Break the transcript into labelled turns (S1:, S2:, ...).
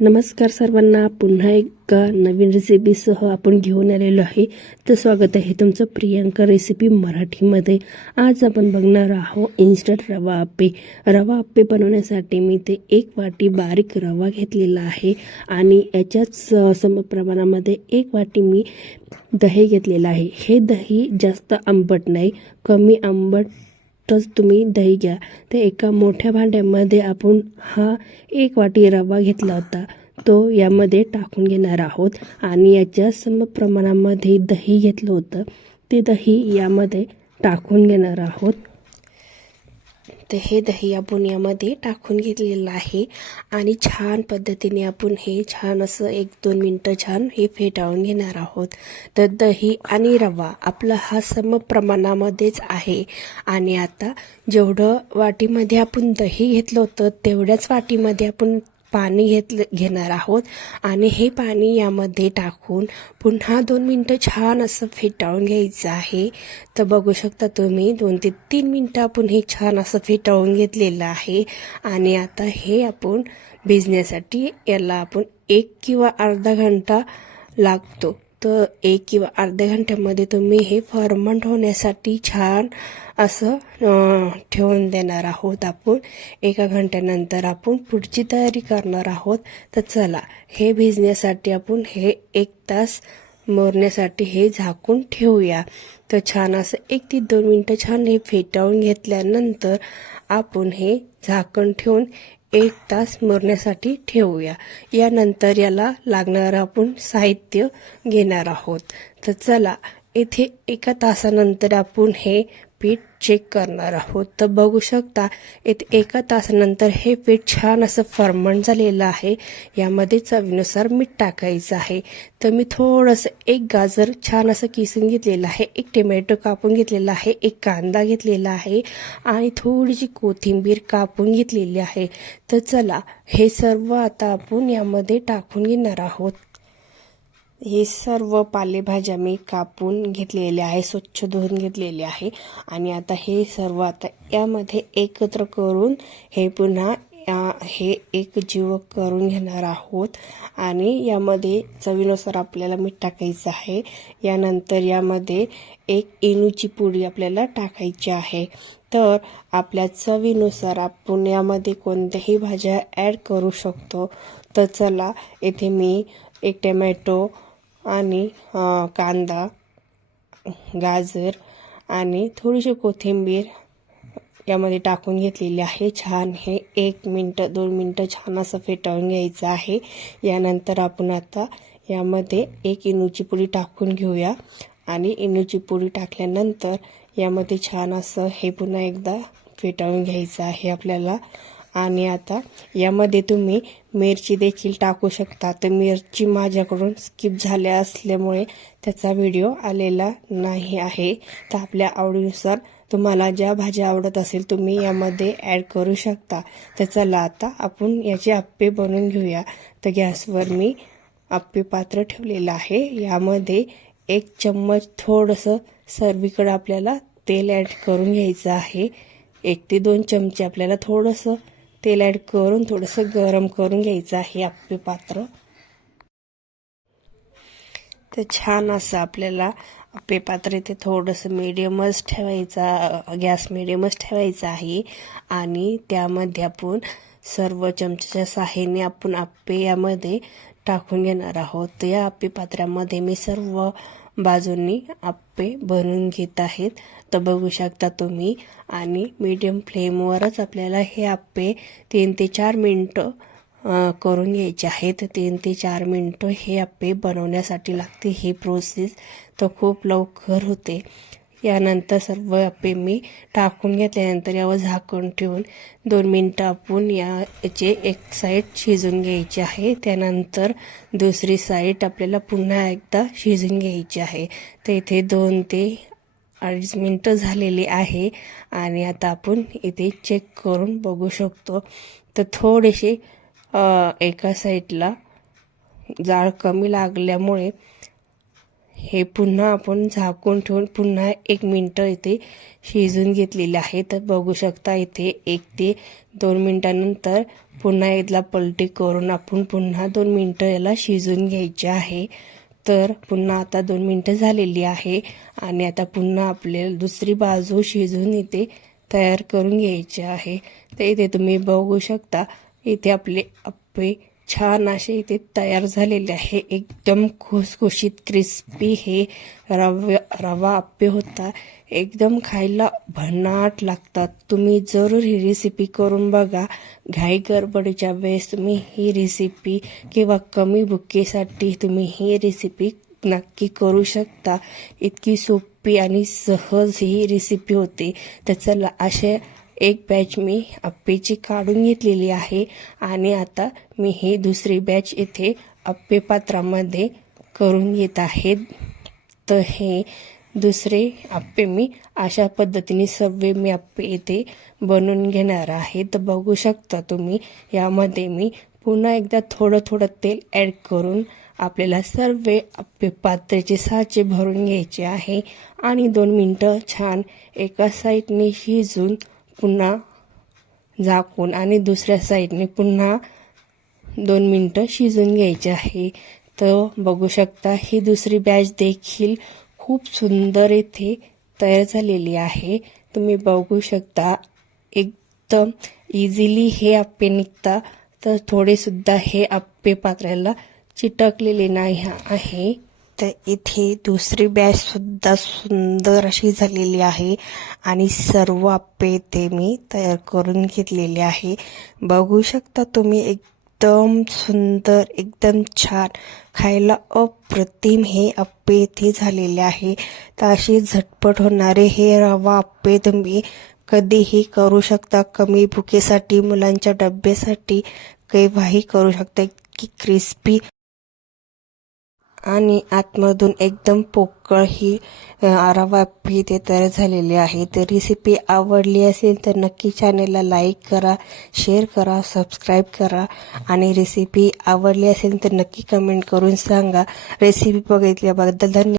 S1: नमस्कार सर्वांना. पुन्हा एका नवीन रेसिपीसह आपण घेऊन आलेलो आहे. तर स्वागत आहे तुमचं प्रियांका रेसिपी मराठीमध्ये. आज आपण बघणार आहोत इन्स्टंट रवा आप्पे रवा आप्पे बनवण्यासाठी मी ते एक वाटी बारीक रवा घेतलेला आहे आणि याच्याच सम प्रमाणामध्ये एक वाटी मी दही घेतलेलं आहे. हे दही जास्त आंबट नाही कमी आंबट तच तुम्ही दही घ्या. ते एका मोठ्या भांड्यामध्ये आपण हा एक वाटी रवा घेतला होता. तो यामध्ये टाकून घेणार आहोत. आणि याच्या सम प्रमाणामध्ये दही घेतलं होतं. ते दही यामध्ये टाकून घेणार आहोत. तर हे दही आपण यामध्ये टाकून घेतलेलं आहे. आणि छान पद्धतीने आपण हे छान असं एक दोन मिनटं छान हे फेटाळून घेणार आहोत. तर दही आणि रवा आपला हा सम प्रमाणामध्येच आहे. आणि आता जेवढं वाटीमध्ये आपण दही घेतलं होतं तेवढ्याच वाटीमध्ये आपण पाणी घेतलं घेणार आहोत. आणि हे पाणी यामध्ये टाकून पुन्हा दोन मिनटं छान असं फेटाळून घ्यायचं आहे. तर बघू शकता तुम्ही दोन ते तीन मिनटं आपण हे छान असं फेटाळून घेतलेलं आहे. आणि आता हे आपण भिजण्यासाठी याला आपण एक किंवा अर्धा घंटा लागतो. तर एक किंवा अर्ध्या घंट्यामध्ये तुम्ही हे फर्मंट होण्यासाठी छान असं ठेवून देणार आहोत आपण. एका घंट्यानंतर आपण पुढची तयारी करणार आहोत. तर चला हे भिजण्यासाठी आपण हे एक तास मोरण्यासाठी हे झाकून ठेवूया. तर छान असं एक ते दोन मिनटं छान हे फेटाळून घेतल्यानंतर आपण हे झाकण ठेवून एक तास मुरण्यासाठी ठेवूया. यानंतर याला लागणारं आपण साहित्य घेणार आहोत. तर चला येथे एका तासानंतर आपण हे पीठ चेक करणार आहोत. तर बघू शकता इथे एका तासानंतर हे पीठ छान असं फर्मंट झालेलं आहे. यामध्ये चवीनुसार मीठ टाकायचं आहे. तर मी थोडंसं एक गाजर छान असं किसून घेतलेलं आहे. एक टोमॅटो कापून घेतलेला आहे. एक कांदा घेतलेला आहे. आणि थोडीशी कोथिंबीर कापून घेतलेली आहे. तर चला हे सर्व आता आपण यामध्ये टाकून घेणार आहोत. हे सर्व पालेभाज्या मी कापून घेतलेल्या आहे स्वच्छ धुवून घेतलेले आहे. आणि आता हे सर्व आता यामध्ये एकत्र करून हे पुन्हा हे एक जीव करून घेणार आहोत. आणि यामध्ये चवीनुसार आपल्याला मीठ टाकायचं आहे. यानंतर यामध्ये एक इनूची पुडी आपल्याला टाकायची आहे. तर आपल्या चवीनुसार आपण यामध्ये कोणत्याही भाज्या ॲड करू शकतो. तर चला येथे मी एक टमॅटो आणि कांदा गाजर आणि थोडीशी कोथिंबीर यामध्ये टाकून घेतलेली आहे. छान हे एक मिनटं दोन मिनटं छान असं फेटाळून घ्यायचं आहे. यानंतर आपण आता यामध्ये एक इनूची पुडी टाकून घेऊया. आणि इनूची पुडी टाकल्यानंतर यामध्ये छान असं हे पुन्हा एकदा फेटाळून घ्यायचं आहे आपल्याला. आणि आता यामध्ये तुम्ही मिरची देखील टाकू शकता. तर मिरची माझ्याकडून स्किप झाल्या असल्यामुळे त्याचा व्हिडिओ आलेला नाही आहे. तर आपल्या आवडीनुसार तुम्हाला ज्या भाज्या आवडत असेल तुम्ही यामध्ये ॲड करू शकता. तर चला आता आपण याचे आप्पे बनवून घेऊया. तर गॅसवर मी आप्पे पात्र ठेवलेलं आहे. यामध्ये एक चम्मच थोडंसं सर्वीकडं आपल्याला तेल ॲड करून घ्यायचं आहे. एक ते दोन चमचे आपल्याला थोडंसं तेल ॲड करून थोडंसं गरम करून घ्यायचं आहे आप्पे पात्र. तर छान असं आपल्याला आप्पे पात्र इथे थोडंसं मिडियमच ठेवायचा गॅस मिडियमच ठेवायचा आहे. आणि त्यामध्ये आपण सर्व चमच्याच्या साहाय्याने आपण आप्पे यामध्ये टाकून घेणार आहोत. या आपे पात्रामध्ये मी सर्व बाजूंनी आप्पे बनवून घेत आहेत. तर बघू शकता तुम्ही. आणि मीडियम फ्लेमवरच आपल्याला हे आप्पे तीन ते चार मिनटं करून घ्यायचे आहेत. तीन ते चार मिनटं हे आप्पे बनवण्यासाठी लागते. ही प्रोसेस तर खूप लवकर होते. यानंतर सर्व आप्पे मी टाकून घेतल्यानंतर यावर झाकून ठेवून दोन मिनटं आपण याचे एक साईड शिजून घ्यायची आहे. त्यानंतर दुसरी साईड आपल्याला पुन्हा एकदा शिजून घ्यायची आहे. तर इथे दोन ते अडीच मिनटं झालेली आहे आणि आता आपण इथे चेक करून बघू शकतो. तर थोडेसे एका साईडला जाळ कमी लागल्यामुळे हे पुन्हा आपण झाकून ठेवून पुन्हा एक मिनटं इथे शिजून घेतलेले आहे. तर बघू शकता इथे एक ते दोन मिनटानंतर पुन्हा याला पलटी करून आपण पुन्हा दोन मिनटं याला शिजून घ्यायचे आहे. तर पुन्हा आता दोन मिनटं झालेली आहे आणि आता पुन्हा आपल्याला दुसरी बाजू शिजून इथे तयार करून घ्यायचे आहे. तर इथे तुम्ही बघू शकता इथे आपले अप्पे छान असे इथे तयार झालेले आहे. एकदम खुसखुशीत क्रिस्पी हे रव रवा आप्पे होता. एकदम खायला भन्नाट लागतात. तुम्ही जरूर ही रेसिपी करून बघा. घाई गडबडीच्या वेळेस तुम्ही ही रेसिपी किंवा कमी भुकेसाठी तुम्ही ही रेसिपी नक्की करू शकता. इतकी सोपी आणि सहज ही रेसिपी होती. तर चला असे एक बॅच मी अप्पेची काढून घेतलेली आहे. आणि आता मी ही दुसरी बॅच इथे अप्पे पात्रामध्ये करून घेत आहे. तर हे दुसरे आप्पे मी अशा पद्धतीने सगळे मी आप्पे इथे बनवून घेणार आहे. तर बघू शकता तुम्ही यामध्ये मी पुन्हा एकदा थोडं थोडं तेल ॲड करून आपल्याला सर्व आप्पे पात्र्याचे साचे भरून घ्यायचे आहे. आणि दोन मिनटं छान एका साईडने शिजून पुन्हा झाकून आणि दुसऱ्या साईडने पुन्हा दोन मिनटं शिजून घ्यायचे आहे. तर बघू शकता ही दुसरी बॅच देखील खूप सुंदर येथे तयार झालेली आहे. तुम्ही बघू शकता एकदम इझिली हे आप्पे निघता तर थोडेसुद्धा हे आप्पे पात्राला चिटकलेले नाही आहे. तर इथे दुसरी बॅच सुद्धा सुंदर अशी झालेली आहे. आणि सर्व आप्पे ते मी तयार करून घेतलेले आहे. बघू शकता तुम्ही एकदम सुंदर एकदम छान. खायला अप्रतिम हे आप्पे इथे झालेले आहे. तर अशी झटपट होणारे हे रवा आप्पे तुम्ही कधीही करू शकता. कमी भुकेसाठी मुलांच्या डब्यासाठी केव्हाही करू शकता. की क्रिस्पी आणि आतमधून एकदम पोकळ ही रवा आप्पे ते तयार झालेली आहे. तर रेसिपी आवडली असेल तर नक्की चॅनेलला लाईक करा शेअर करा सबस्क्राईब करा. आणि रेसिपी आवडली असेल तर नक्की कमेंट करून सांगा. रेसिपी बघितल्याबद्दल धन्यवाद.